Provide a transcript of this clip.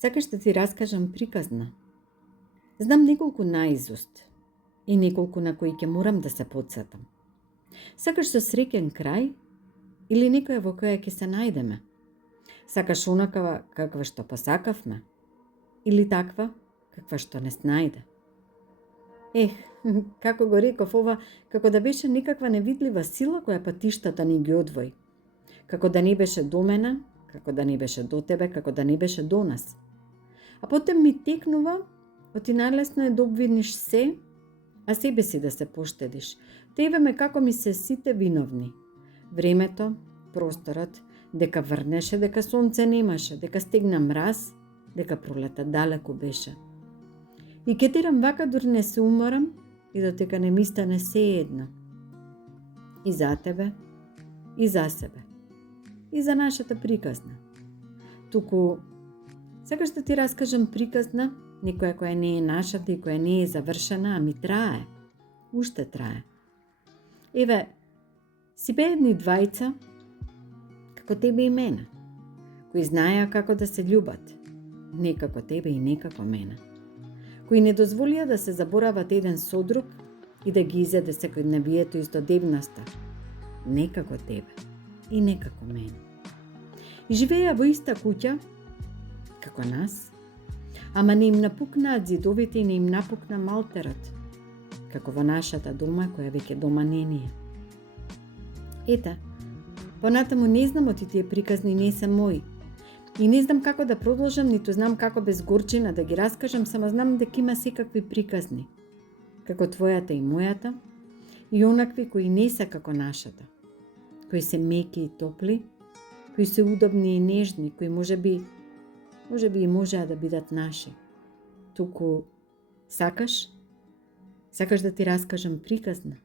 Сакаш да ти раскажам приказна? Знам неколку наизуст и неколку на кои ќе морам да се потсетам. Сакаш со среќен крај или некоја во која ќе се најдеме? Сакаш онакава каква што посакавме или таква каква што не снајде? Како го реков ова, како да беше некаква невидлива сила која патиштата ни ги одвои. Како да не беше до мене, како да не беше до тебе, како да не беше до нас. А потем ми текнува, оти најлесно е да обвиниш се, а себе си да се поштедиш. Тебе како ми се сите виновни. Времето, просторот, дека врнеше, дека сонце немаше, дека стегна мраз, дека пролета далеку беше. И ке терам вака дури не се уморам и дотека не ми стане се едно. И за тебе, и за себе, и за нашата приказна. Туку, сакаш да ти раскажам приказна, некоја која не е нашата и која не е завршена, ами трае. Уште трае. Еве, си едни двајца, како тебе и мене, кои знаеа како да се љубат, не како тебе и не како мене, кои не дозволија да се заборават еден со друг и да ги изеде секојдневието истодневноста, не како тебе и не како мене. И живееа во иста куќа, како нас, ама не им напукнаат зидовите и не им напукна малтерот, како во нашата дома, која веќе дома не ни е. Ета, понатаму не знам оти тие приказни не се мои. И не знам како да продолжам, ниту знам како без горчина да ги раскажам, само знам дека има секакви приказни, како твојата и мојата, и онакви кои не се како нашата, кои се меки и топли, кои се удобни и нежни, кои можеби и можеа да бидат наши. Туку, сакаш да ти раскажам приказна?